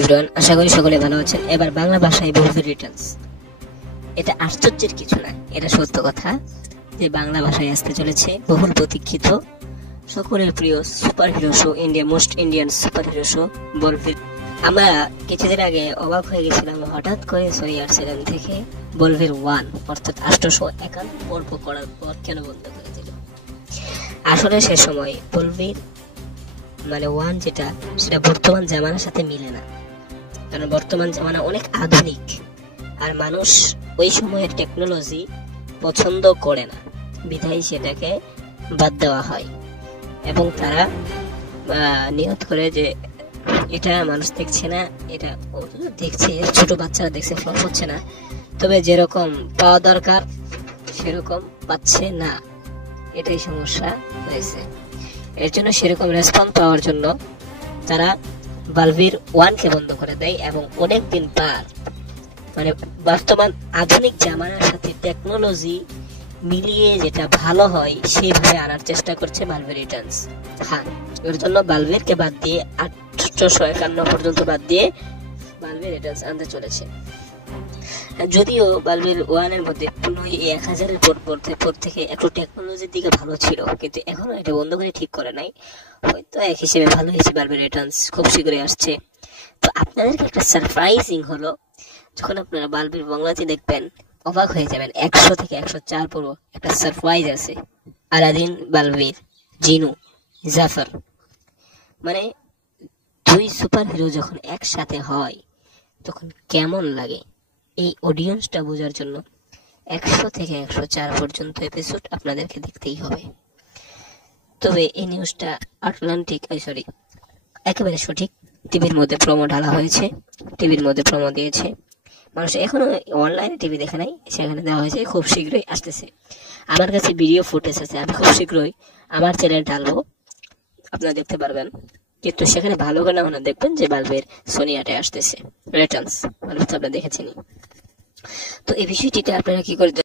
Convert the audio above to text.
Everyone, আশা করি সকলে ভালো আছেন। এবার বাংলা ভাষায় ভলভের রিটার্নস। এটা আশ্চর্যের কিছু না, এটা সত্য কথা যে বাংলা ভাষায় আসতে চলেছে বহুল প্রতীক্ষিত সকলের প্রিয় super hero show, India most Indian super hero show ভলভের। আমরা কিছুদিন আগে অবাক হয়ে গেছিলাম, হঠাৎ করে সনি আর্টসেলেন থেকে ভলভের 1 অর্থাৎ 851 পর্ব করার পর কেন বন্ধ করে দিল। আসলে সে সময় ভলভের মানে 1 যেটা, সেটা বর্তমান জামানার সাথে মিলে না, কারণ বর্তমান জামানা অনেক আধুনিক আর মানুষ ওই সময়ের টেকনোলজি পছন্দ করে না, বিধায় সেটাকে বাদ দেওয়া হয় এবং তারা নিয়ত করে যে এটা মানুষ দেখছে না, এটা দেখছে, ছোট বাচ্চারা দেখছে, ফ্লপ হচ্ছে না, তবে যেরকম পাওয়া দরকার সেরকম পাচ্ছে না, এটাই সমস্যা হয়েছে। এর জন্য সেরকম রেসপন্স পাওয়ার জন্য তারা ভলভের 1 কে বন্ধ করে দেয় এবং অনেক দিন পর মানে বর্তমান আধুনিক জামানার সাথে টেকনোলজি মিলিয়ে যেটা ভালো হয় সেইভাবে আনার চেষ্টা করছে ভলভের রিটার্নস। হ্যাঁ, এর জন্য ভলভের কে বাদ দিয়ে 851 পর্যন্ত বাদ দিয়ে ভলভের রিটার্নস আনতে চলেছে। যদিও ভলভের 1 এর মধ্যে 1000 এর পর থেকে একটু টেকনোলজির দিকে ভালো ছিল, কিন্তু এখনো এটা বন্ধ করে ঠিক করে নাই। হয়তো এক হিসেবে ভালো হয়েছে, ভলভের রিটার্নস খুব শীঘ্রই আসছে। তো আপনাদেরকে একটা সারপ্রাইজিং হলো, যখন আপনারা ভলভের বাংলাতে দেখবেন অবাক হয়ে যাবেন। 100 থেকে 104 পর্ব একটা সারপ্রাইজ আছে। আলাদিন, ভলভের, জিনু, জাফর, মানে 2 সুপার হিরো যখন একসাথে হয় তখন কেমন লাগে, এই অডিয়েন্সটা বোঝার জন্য 100 থেকে 104 পর্যন্ত এপিসোড আপনাদেরকে দেখতেই হবে। তবে এই নিউজটা একেবারে সঠিক। টিভির মধ্যে প্রোমো ঢালা হয়েছে, টিভির মধ্যে প্রোমো দিয়েছে, মানুষ এখনো অনলাইনে টিভি দেখে নাই, সেখানে দেওয়া হয়েছে, খুব শীঘ্রই আসতেছে। আমার কাছে ভিডিও ফুটেজ আছে, আমি খুব শীঘ্রই আমার চ্যানেল ঢালবো, আপনারা দেখতে পারবেন। কিন্তু সেখানে ভালো করে না দেখবেন যে ভলভের সনি আর্টে আসতেছে রিটার্নস, আপনারা দেখেছেন। তো এই বিষয়টিতে আপনারা কি করে